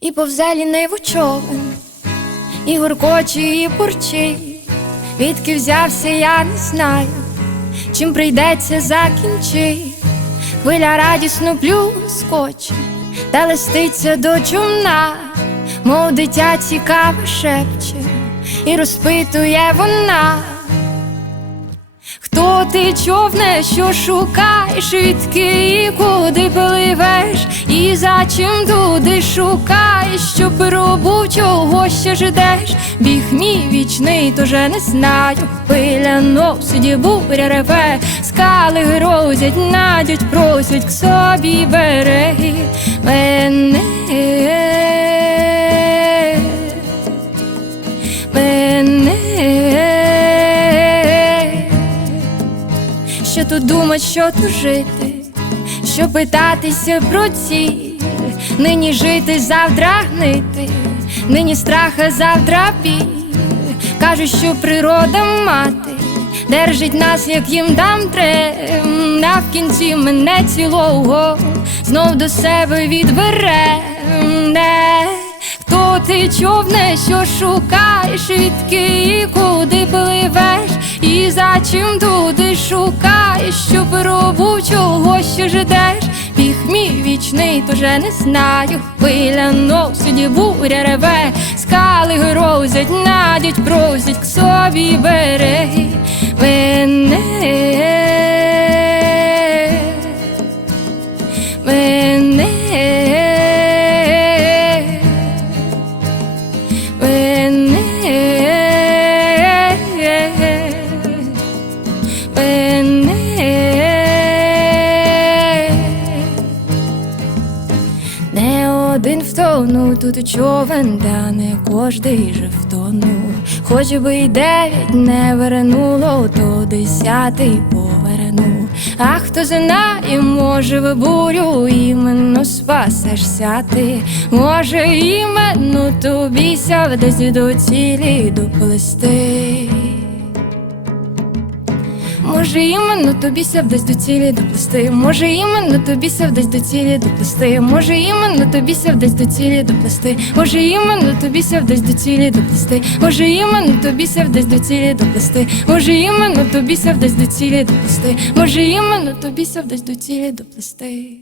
І повзе ліниву човен, і гуркоче, і бурчить, Відки взявся, я не знаю, чим прийдеться закінчить. Хвиля радісно плюскоче, та листиться до чумна, мов дитя цікаво шепче, і розпитує вона. Хто ти човне, що шукаєш, відки і куди пливеш, і за чим туди шукаєш, що пробу чого ще ждеш, біг мій вічний, тоже не знаю. Пиля носить, буря реве, скали грозять, надять, просять к собі береги. Мене що тут думать, що тут жити, що питатися про ціль, нині жити, завтра гнити, нині страх, а завтра біль. Кажуть, що природа мати держить нас, як їм дам трем, а в кінці мене цілого знов до себе відбере. Хто ти човне, що шукаєш, відки і куди пливеш, і за чим туди шукаєш, що пробу чого ще ждеш, біг мій вічний, тоже не знаю. Хвиля носить, буря реве, скали грозять, надять, просять к собі береги втонув тут човен, та не кожний же втонув. Хоч би й дев'ять не вернуло, то десятий поверну. А хто знає, може в бурю іменно спасешся ти, може іменно тобі ся десь до цілі доплести. Може, іменно тобі ся десь до цілі доплести. Може, іменно тобі ся вдесь до цілі доплести. Може, іменно тобі ся вдасть до цілі доплести. Може, іменно тобі ся вдасть до цілі доплести. Може, іменно тобі ся десь до цілі доплести. Може, іменно тобі ся десь до цілі доплести. Може, іменно тобі ся вдесь до цілі доплести.